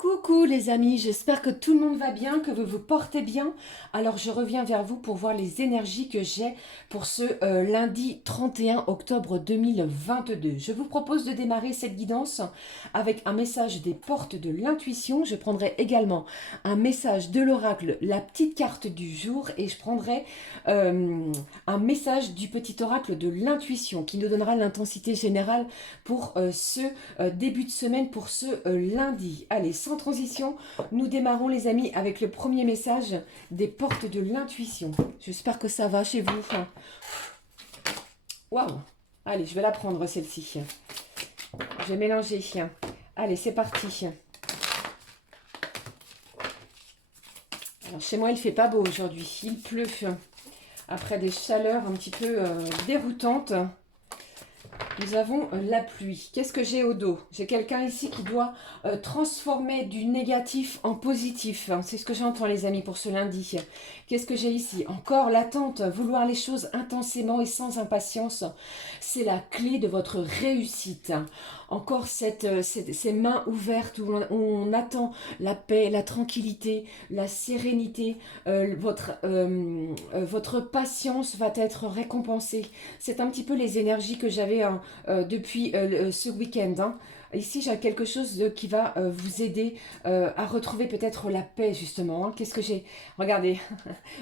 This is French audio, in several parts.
Coucou les amis, j'espère que tout le monde va bien, que vous vous portez bien. Alors je reviens vers vous pour voir les énergies que j'ai pour ce lundi 31 octobre 2022. Je vous propose de démarrer cette guidance avec un message des portes de l'intuition. Je prendrai également un message de l'oracle, la petite carte du jour, et je prendrai un message du petit oracle de l'intuition qui nous donnera l'intensité générale pour ce début de semaine, pour ce lundi. Allez, sans transition, nous démarrons les amis avec le premier message des portes de l'intuition. J'espère que ça va chez vous. Waouh! Allez, je vais la prendre celle-ci. Je vais mélanger. Allez, c'est parti. Alors, chez moi, il fait pas beau aujourd'hui. Il pleut. Après des chaleurs un petit peu déroutantes. Nous avons la pluie. Qu'est-ce que j'ai au dos? J'ai quelqu'un ici qui doit transformer du négatif en positif. C'est ce que j'entends les amis pour ce lundi. Qu'est-ce que j'ai ici? Encore l'attente, vouloir les choses intensément et sans impatience. C'est la clé de votre réussite. Encore ces mains ouvertes où on attend la paix, la tranquillité, la sérénité. Votre patience va être récompensée. C'est un petit peu les énergies que j'avais depuis ce week-end. Ici, j'ai quelque chose qui va vous aider à retrouver peut-être la paix, justement. Qu'est-ce que j'ai? Regardez,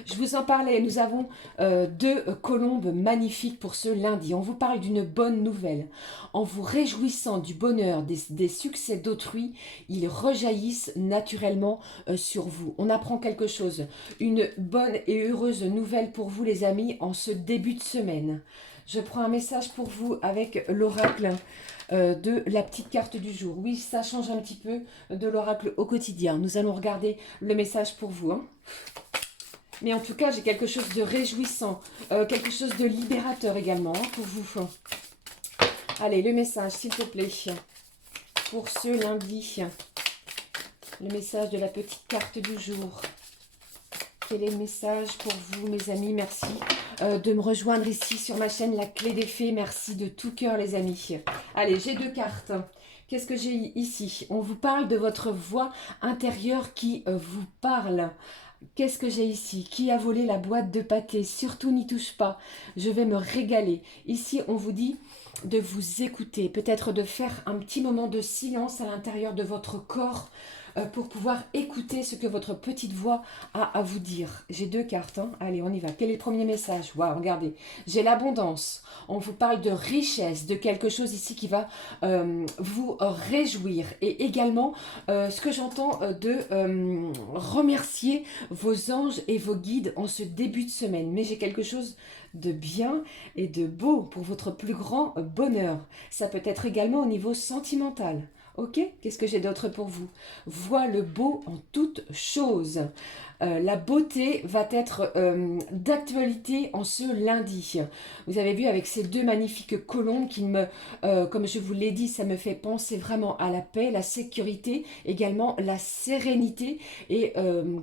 je vous en parlais. Nous avons deux colombes magnifiques pour ce lundi. On vous parle d'une bonne nouvelle. En vous réjouissant du bonheur, des succès d'autrui, ils rejaillissent naturellement sur vous. On apprend quelque chose. Une bonne et heureuse nouvelle pour vous, les amis, en ce début de semaine. Je prends un message pour vous avec l'oracle de la petite carte du jour. Oui, ça change un petit peu de l'oracle au quotidien. Nous allons regarder le message pour vous. Mais en tout cas, j'ai quelque chose de réjouissant, quelque chose de libérateur également pour vous. Allez, le message, s'il te plaît, pour ce lundi. Le message de la petite carte du jour. Quel est le message pour vous, mes amis? Merci de me rejoindre ici sur ma chaîne La Clé des Fées. Merci de tout cœur, les amis. Allez, j'ai deux cartes. Qu'est-ce que j'ai ici? On vous parle de votre voix intérieure qui vous parle. Qu'est-ce que j'ai ici? Qui a volé la boîte de pâté? Surtout n'y touche pas. Je vais me régaler. Ici, on vous dit de vous écouter. Peut-être de faire un petit moment de silence à l'intérieur de votre corps pour pouvoir écouter ce que votre petite voix a à vous dire. J'ai deux cartes. Allez, on y va. Quel est le premier message? Waouh, regardez. J'ai l'abondance. On vous parle de richesse, de quelque chose ici qui va vous réjouir. Et également, ce que j'entends de remercier vos anges et vos guides en ce début de semaine. Mais j'ai quelque chose de bien et de beau pour votre plus grand bonheur. Ça peut être également au niveau sentimental. Ok, qu'est-ce que j'ai d'autre pour vous? Vois le beau en toutes choses. La beauté va être d'actualité en ce lundi. Vous avez vu avec ces deux magnifiques colombes qui me, comme je vous l'ai dit, ça me fait penser vraiment à la paix, la sécurité, également la sérénité. Et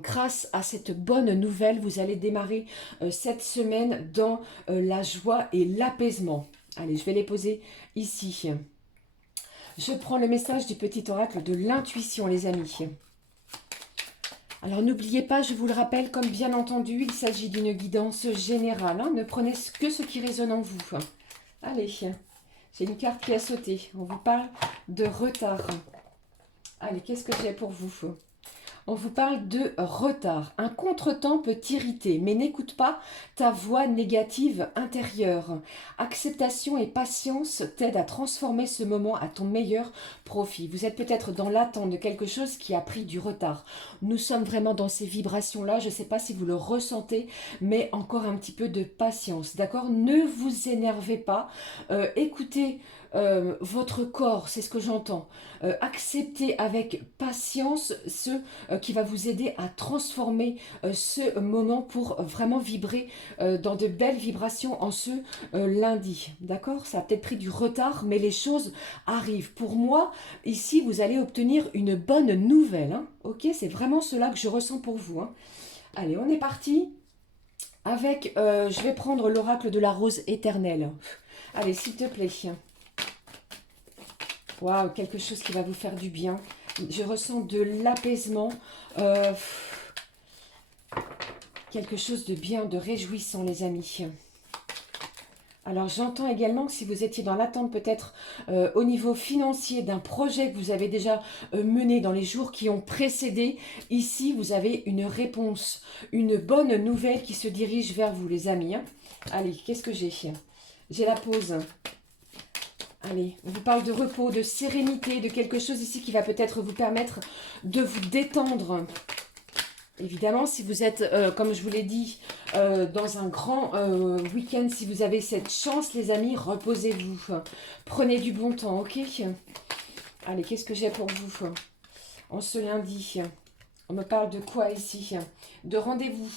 grâce à cette bonne nouvelle, vous allez démarrer cette semaine dans la joie et l'apaisement. Allez, je vais les poser ici. Je prends le message du petit oracle de l'intuition, les amis. Alors n'oubliez pas, je vous le rappelle, comme bien entendu, il s'agit d'une guidance générale. Ne prenez que ce qui résonne en vous. Allez, j'ai une carte qui a sauté. On vous parle de retard. Allez, qu'est-ce que j'ai pour vous? On vous parle de retard. Un contretemps peut t'irriter, mais n'écoute pas ta voix négative intérieure. Acceptation et patience t'aident à transformer ce moment à ton meilleur profit. Vous êtes peut-être dans l'attente de quelque chose qui a pris du retard. Nous sommes vraiment dans ces vibrations-là. Je ne sais pas si vous le ressentez, mais encore un petit peu de patience. D'accord? Ne vous énervez pas. Écoutez votre corps, c'est ce que j'entends. Acceptez avec patience ce qui va vous aider à transformer ce moment pour vraiment vibrer dans de belles vibrations en ce lundi. D'accord? Ça a peut-être pris du retard, mais les choses arrivent. Pour moi, ici, vous allez obtenir une bonne nouvelle. Ok? C'est vraiment cela que je ressens pour vous. Allez, on est parti avec, je vais prendre l'oracle de la rose éternelle. Allez, s'il te plaît. Waouh, quelque chose qui va vous faire du bien. Je ressens de l'apaisement. euh, Quelque chose de bien, de réjouissant, les amis. Alors j'entends également que si vous étiez dans l'attente peut-être au niveau financier d'un projet que vous avez déjà mené dans les jours qui ont précédé, ici vous avez une réponse, une bonne nouvelle qui se dirige vers vous, les amis. Hein. Allez, qu'est-ce que j'ai? J'ai la pause. Allez, on vous parle de repos, de sérénité, de quelque chose ici qui va peut-être vous permettre de vous détendre. Évidemment, si vous êtes, comme je vous l'ai dit, dans un grand week-end, si vous avez cette chance, les amis, reposez-vous. Prenez du bon temps, ok? Allez, qu'est-ce que j'ai pour vous en ce lundi? On me parle de quoi ici? De rendez-vous,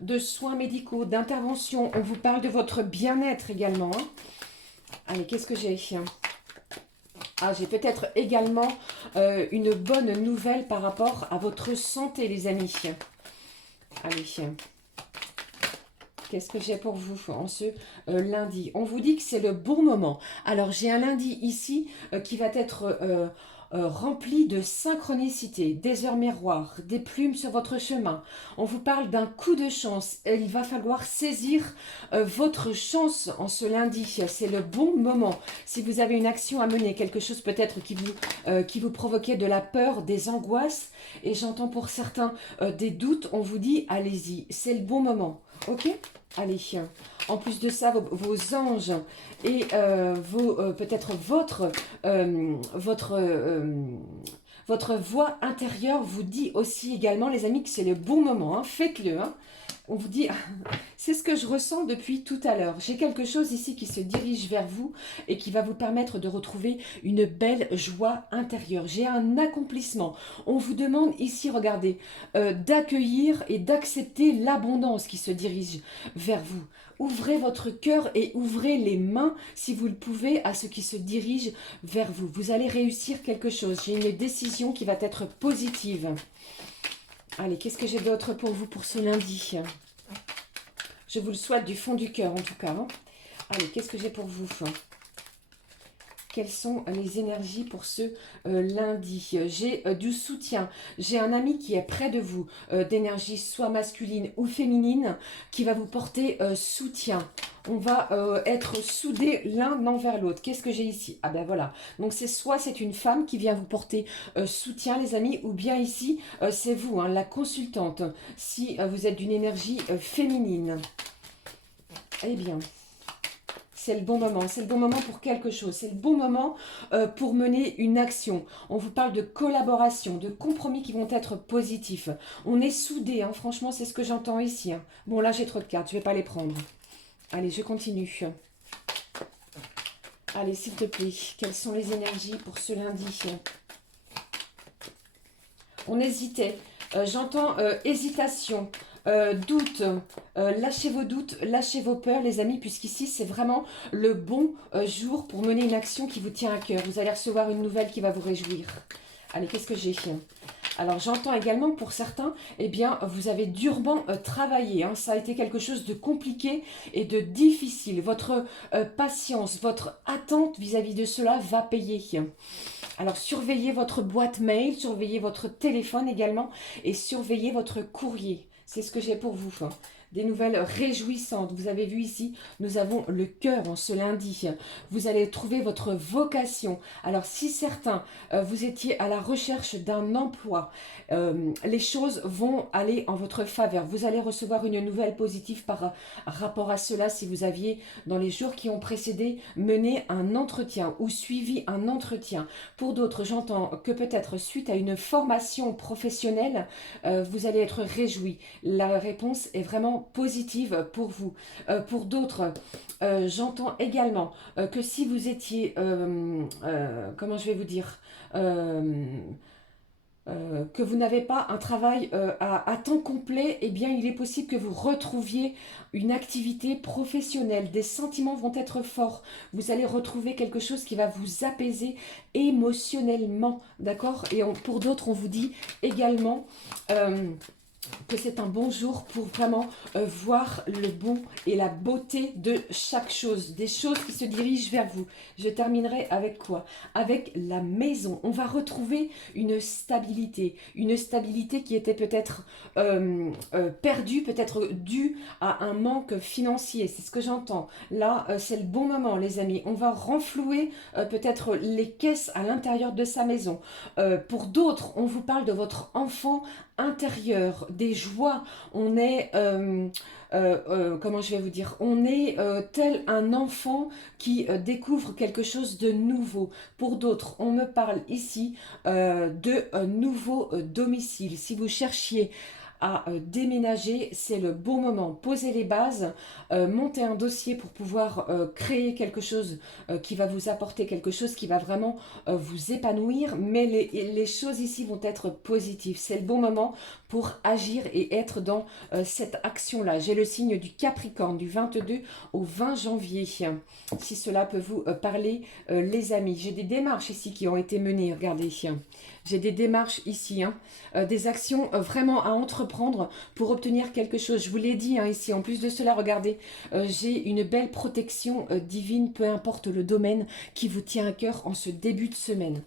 de soins médicaux, d'intervention. On vous parle de votre bien-être également. Hein. Allez, qu'est-ce que j'ai? Ah, j'ai peut-être également une bonne nouvelle par rapport à votre santé, les amis. Allez, qu'est-ce que j'ai pour vous en ce lundi? On vous dit que c'est le bon moment. Alors, j'ai un lundi ici qui va être rempli de synchronicité, des heures miroirs, des plumes sur votre chemin. On vous parle d'un coup de chance. Il va falloir saisir votre chance en ce lundi. C'est le bon moment. Si vous avez une action à mener, quelque chose peut-être qui vous provoquait de la peur, des angoisses, et j'entends pour certains des doutes, on vous dit allez-y, c'est le bon moment. Ok? Allez, en plus de ça, vos anges et peut-être votre voix intérieure vous dit aussi également, les amis, que c'est le bon moment. Hein. Faites-le. Hein. On vous dit, c'est ce que je ressens depuis tout à l'heure. J'ai quelque chose ici qui se dirige vers vous et qui va vous permettre de retrouver une belle joie intérieure. J'ai un accomplissement. On vous demande ici, regardez, d'accueillir et d'accepter l'abondance qui se dirige vers vous. Ouvrez votre cœur et ouvrez les mains, si vous le pouvez, à ce qui se dirige vers vous. Vous allez réussir quelque chose. J'ai une décision qui va être positive. Allez, qu'est-ce que j'ai d'autre pour vous pour ce lundi? Je vous le souhaite du fond du cœur, en tout cas. Hein. Allez, qu'est-ce que j'ai pour vous? Quelles sont les énergies pour ce lundi? J'ai du soutien. J'ai un ami qui est près de vous, d'énergie soit masculine ou féminine, qui va vous porter soutien. On va être soudés l'un envers l'autre. Qu'est-ce que j'ai ici? Ah ben voilà. Donc c'est une femme qui vient vous porter soutien, les amis, ou bien ici, c'est vous, hein, la consultante, si vous êtes d'une énergie féminine. Eh bien... c'est le bon moment. C'est le bon moment pour quelque chose. C'est le bon moment pour mener une action. On vous parle de collaboration, de compromis qui vont être positifs. On est soudés, hein. Franchement, c'est ce que j'entends ici. Hein. Bon, là, j'ai trop de cartes. Je ne vais pas les prendre. Allez, je continue. Allez, s'il te plaît. Quelles sont les énergies pour ce lundi? On hésitait. J'entends hésitation. Doute, lâchez vos doutes, lâchez vos peurs, les amis, puisqu'ici c'est vraiment le bon jour pour mener une action qui vous tient à cœur. Vous allez recevoir une nouvelle qui va vous réjouir. Allez, qu'est-ce que j'ai? Alors j'entends également pour certains, eh bien vous avez durement travaillé, hein. Ça a été quelque chose de compliqué et de difficile. Votre patience, votre attente vis-à-vis de cela va payer. Alors surveillez votre boîte mail, surveillez votre téléphone également et surveillez votre courrier. C'est ce que j'ai pour vous. Hein. Des nouvelles réjouissantes. Vous avez vu ici, nous avons le cœur en ce lundi. Vous allez trouver votre vocation. Alors si certains, vous étiez à la recherche d'un emploi, les choses vont aller en votre faveur. Vous allez recevoir une nouvelle positive par rapport à cela si vous aviez, dans les jours qui ont précédé, mené un entretien ou suivi un entretien. Pour d'autres, j'entends que peut-être suite à une formation professionnelle, vous allez être réjouis. La réponse est vraiment positive pour vous. Pour d'autres, j'entends également que si vous étiez, comment je vais vous dire, que vous n'avez pas un travail à temps complet, eh bien il est possible que vous retrouviez une activité professionnelle. Des sentiments vont être forts. Vous allez retrouver quelque chose qui va vous apaiser émotionnellement, d'accord? Et pour d'autres, on vous dit également... que c'est un bon jour pour vraiment voir le bon et la beauté de chaque chose, des choses qui se dirigent vers vous. Je terminerai avec quoi? Avec la maison. On va retrouver une stabilité qui était peut-être perdue, peut-être due à un manque financier. C'est ce que j'entends. Là, c'est le bon moment, les amis. On va renflouer peut-être les caisses à l'intérieur de sa maison. Pour d'autres, on vous parle de votre enfant intérieur, des joies. On est, comment je vais vous dire, on est tel un enfant qui découvre quelque chose de nouveau. Pour d'autres, on me parle ici de nouveau domicile. Si vous cherchiez à déménager, c'est le bon moment. Posez les bases, montez un dossier pour pouvoir créer quelque chose qui va vous apporter quelque chose qui va vraiment vous épanouir, mais les choses ici vont être positives. C'est le bon moment pour agir et être dans cette action-là. J'ai le signe du Capricorne du 22 au 20 janvier, si cela peut vous parler, les amis. J'ai des démarches ici qui ont été menées, regardez. J'ai des démarches ici, des actions vraiment à entreprendre pour obtenir quelque chose. Je vous l'ai dit ici, en plus de cela, regardez, j'ai une belle protection divine, peu importe le domaine qui vous tient à cœur en ce début de semaine.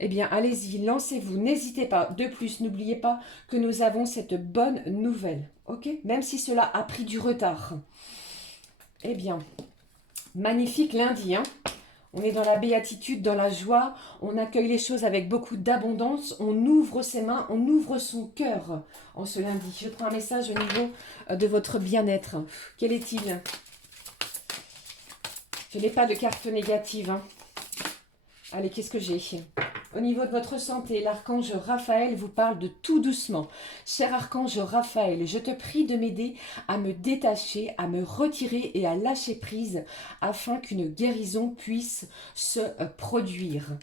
Eh bien, allez-y, lancez-vous, n'hésitez pas. De plus, n'oubliez pas que nous avons cette bonne nouvelle, ok? Même si cela a pris du retard. Eh bien, magnifique lundi, On est dans la béatitude, dans la joie, on accueille les choses avec beaucoup d'abondance, on ouvre ses mains, on ouvre son cœur en ce lundi. Je prends un message au niveau de votre bien-être. Quel est-il? Je n'ai pas de carte négative. Allez, qu'est-ce que j'ai? Au niveau de votre santé, l'archange Raphaël vous parle de tout doucement. Cher archange Raphaël, je te prie de m'aider à me détacher, à me retirer et à lâcher prise afin qu'une guérison puisse se produire.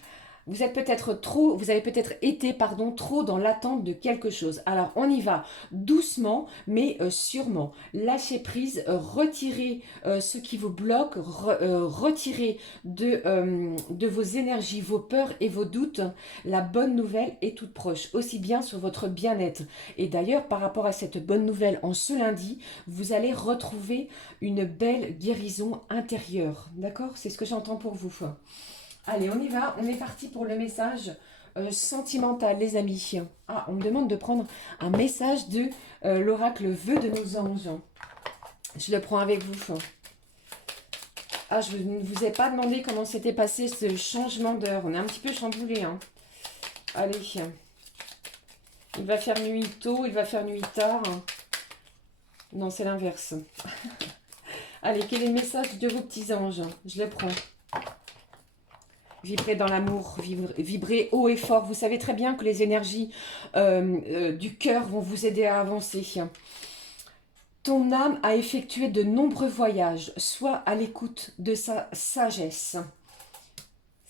Vous êtes peut-être trop, vous avez peut-être été, pardon, trop dans l'attente de quelque chose. Alors, on y va doucement, mais sûrement. Lâchez prise, retirez ce qui vous bloque, retirez de vos énergies, vos peurs et vos doutes. La bonne nouvelle est toute proche, aussi bien sur votre bien-être. Et d'ailleurs, par rapport à cette bonne nouvelle, en ce lundi, vous allez retrouver une belle guérison intérieure. D'accord? C'est ce que j'entends pour vous. Allez, on y va. On est parti pour le message sentimental, les amis. Ah, on me demande de prendre un message de l'oracle Vœux de nos anges. Je le prends avec vous. Ah, je ne vous ai pas demandé comment s'était passé ce changement d'heure. On est un petit peu chamboulé. Allez. Il va faire nuit tôt, il va faire nuit tard. Non, c'est l'inverse. Allez, quel est le message de vos petits anges? Je le prends. Vibrez dans l'amour, vibrez haut et fort. Vous savez très bien que les énergies du cœur vont vous aider à avancer. Ton âme a effectué de nombreux voyages. Sois à l'écoute de sa sagesse.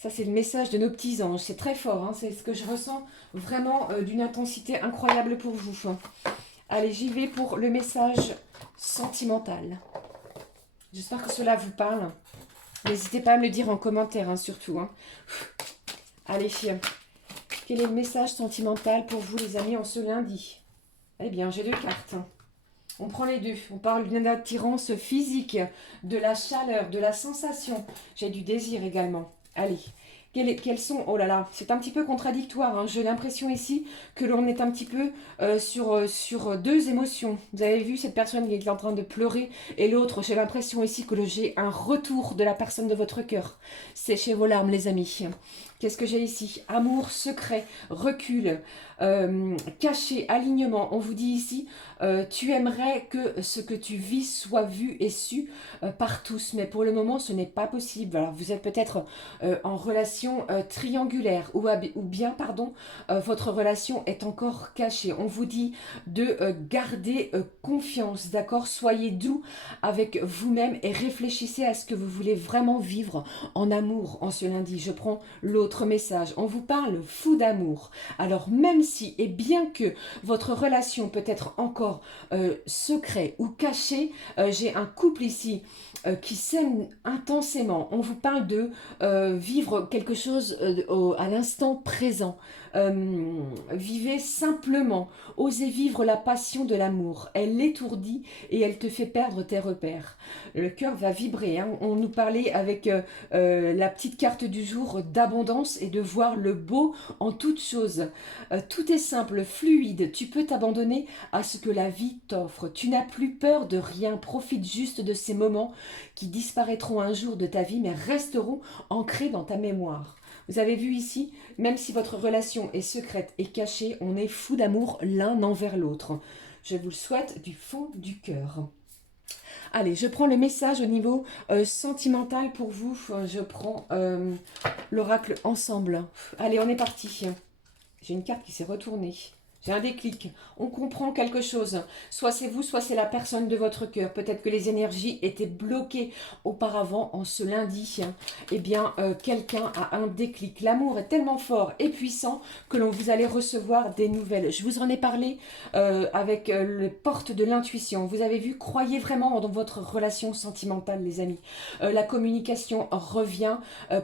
Ça, c'est le message de nos petits anges. C'est très fort. C'est ce que je ressens vraiment d'une intensité incroyable pour vous. Allez, j'y vais pour le message sentimental. J'espère que cela vous parle. N'hésitez pas à me le dire en commentaire, surtout. Allez, quel est le message sentimental pour vous, les amis, en ce lundi? Eh bien, j'ai deux cartes. On prend les deux. On parle d'une attirance physique, de la chaleur, de la sensation. J'ai du désir également. Allez, quels sont... Oh là là, c'est un petit peu contradictoire. J'ai l'impression ici que l'on est un petit peu sur deux émotions. Vous avez vu cette personne qui est en train de pleurer et l'autre, j'ai l'impression ici que j'ai un retour de la personne de votre cœur. Séchez vos larmes, les amis. Qu'est-ce que j'ai ici? Amour, secret, recul, caché, alignement. On vous dit ici, tu aimerais que ce que tu vis soit vu et su par tous. Mais pour le moment, ce n'est pas possible. Alors, vous êtes peut-être en relation triangulaire ou bien, pardon, votre relation est encore cachée. On vous dit de garder confiance, d'accord? Soyez doux avec vous-même et réfléchissez à ce que vous voulez vraiment vivre en amour en ce lundi. Je prends l'autre message. On vous parle fou d'amour. Alors même si, et bien que votre relation peut être encore secret ou cachée, j'ai un couple ici qui s'aime intensément. On vous parle de vivre quelque chose à l'instant présent. Vivez simplement, osez vivre la passion de l'amour. Elle l'étourdit et elle te fait perdre tes repères. Le cœur va vibrer, hein. On nous parlait avec la petite carte du jour d'abondance et de voir le beau en toutes choses. Tout est simple, fluide, tu peux t'abandonner à ce que la vie t'offre. Tu n'as plus peur de rien, profite juste de ces moments qui disparaîtront un jour de ta vie mais resteront ancrés dans ta mémoire. Vous avez vu ici, même si votre relation est secrète et cachée, on est fou d'amour l'un envers l'autre. Je vous le souhaite du fond du cœur. Allez, je prends le message au niveau sentimental pour vous. Je prends l'oracle ensemble. Allez, on est parti. J'ai une carte qui s'est retournée. J'ai un déclic. On comprend quelque chose. Soit c'est vous, soit c'est la personne de votre cœur. Peut-être que les énergies étaient bloquées auparavant en ce lundi. Eh bien, quelqu'un a un déclic. L'amour est tellement fort et puissant que vous allez recevoir des nouvelles. Je vous en ai parlé avec les portes de l'intuition. Vous avez vu, croyez vraiment dans votre relation sentimentale, les amis. La communication revient.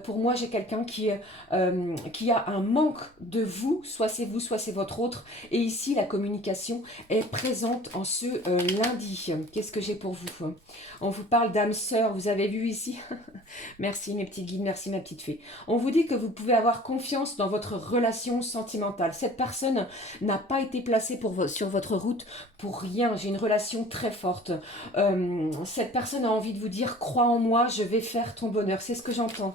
Pour moi, j'ai quelqu'un qui a un manque de vous. Soit c'est vous, soit c'est votre autre. Et ici, la communication est présente en ce lundi. Qu'est-ce que j'ai pour vous? On vous parle d'âme sœur, vous avez vu ici. Merci mes petits guides, merci ma petite fée. On vous dit que vous pouvez avoir confiance dans votre relation sentimentale. Cette personne n'a pas été placée sur votre route pour rien. J'ai une relation très forte. Cette personne a envie de vous dire, crois en moi, je vais faire ton bonheur. C'est ce que j'entends.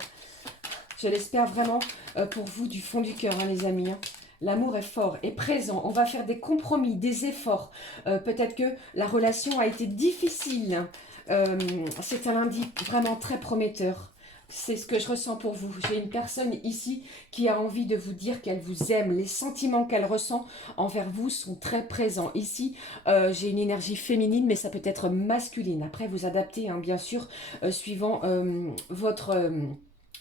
Je l'espère vraiment pour vous du fond du cœur, hein, les amis. Hein. L'amour est fort, est présent. On va faire des compromis, des efforts. Peut-être que la relation a été difficile. C'est un lundi vraiment très prometteur. C'est ce que je ressens pour vous. J'ai une personne ici qui a envie de vous dire qu'elle vous aime. Les sentiments qu'elle ressent envers vous sont très présents. Ici, j'ai une énergie féminine, mais ça peut être masculine. Après, vous adaptez, hein, bien sûr, suivant votre...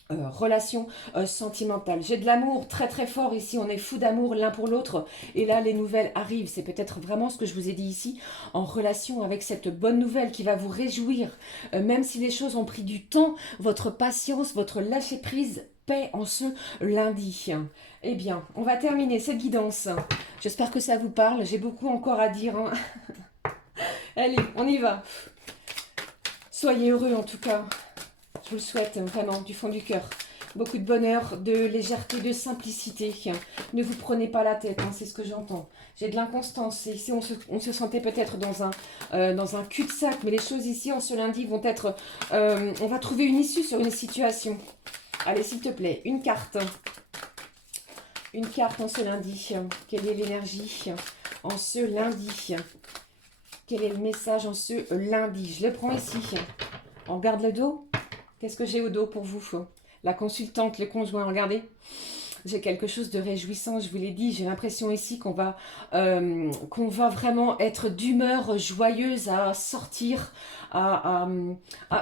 relation sentimentale. J'ai de l'amour très très fort ici, on est fou d'amour l'un pour l'autre et là les nouvelles arrivent, c'est peut-être vraiment ce que je vous ai dit ici en relation avec cette bonne nouvelle qui va vous réjouir, même si les choses ont pris du temps, votre patience, votre lâcher prise paie en ce lundi. Eh bien, on va terminer cette guidance. J'espère que ça vous parle, j'ai beaucoup encore à dire. Hein. Allez, on y va. Soyez heureux en tout cas. Je vous le souhaite vraiment du fond du cœur. Beaucoup de bonheur, de légèreté, de simplicité. Ne vous prenez pas la tête, hein, c'est ce que j'entends. J'ai de l'inconstance. Ici, on se sentait peut-être dans un cul-de-sac, mais les choses ici, en ce lundi, vont être... on va trouver une issue sur une situation. Allez, s'il te plaît, une carte. Une carte en ce lundi. Quelle est l'énergie en ce lundi? Quel est le message en ce lundi? Je le prends ici. On regarde le dos. Qu'est-ce que j'ai au dos pour vous? La consultante, le conjoint, regardez. J'ai quelque chose de réjouissant, je vous l'ai dit. J'ai l'impression ici qu'on va vraiment être d'humeur joyeuse à sortir, à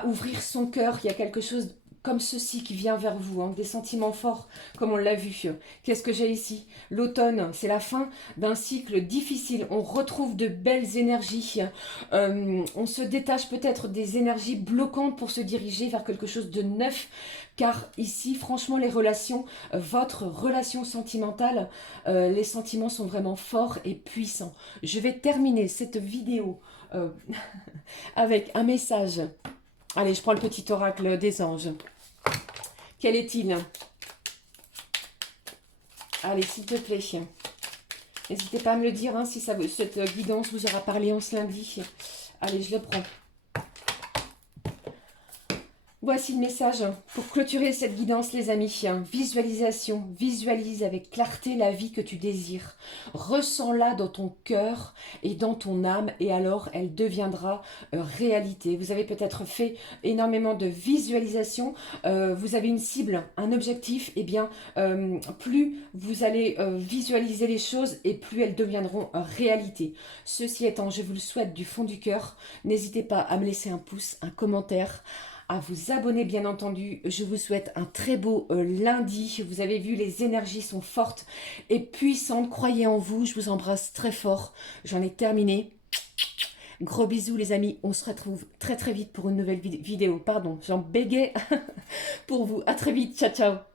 ouvrir son cœur. Il y a quelque chose comme ceci qui vient vers vous, hein, des sentiments forts, comme on l'a vu. Qu'est-ce que j'ai ici? L'automne, c'est la fin d'un cycle difficile. On retrouve de belles énergies. On se détache peut-être des énergies bloquantes pour se diriger vers quelque chose de neuf. Car ici, franchement, les relations, votre relation sentimentale, les sentiments sont vraiment forts et puissants. Je vais terminer cette vidéo avec un message. Allez, je prends le petit oracle des anges. Quel est-il? Allez, s'il te plaît. N'hésitez pas à me le dire hein, si cette guidance vous aura parlé en ce lundi. Allez, je le prends. Voici le message pour clôturer cette guidance, les amis. Visualisation. Visualise avec clarté la vie que tu désires. Ressens-la dans ton cœur et dans ton âme et alors elle deviendra réalité. Vous avez peut-être fait énormément de visualisation. Vous avez une cible, un objectif. Eh bien, plus vous allez visualiser les choses et plus elles deviendront réalité. Ceci étant, je vous le souhaite du fond du cœur. N'hésitez pas à me laisser un pouce, un commentaire, à vous abonner bien entendu. Je vous souhaite un très beau lundi. Vous avez vu, les énergies sont fortes et puissantes. Croyez en vous, je vous embrasse très fort. J'en ai terminé. Gros bisous les amis, on se retrouve très très vite pour une nouvelle vidéo. Pardon, j'en bégayais pour vous. À très vite, ciao ciao.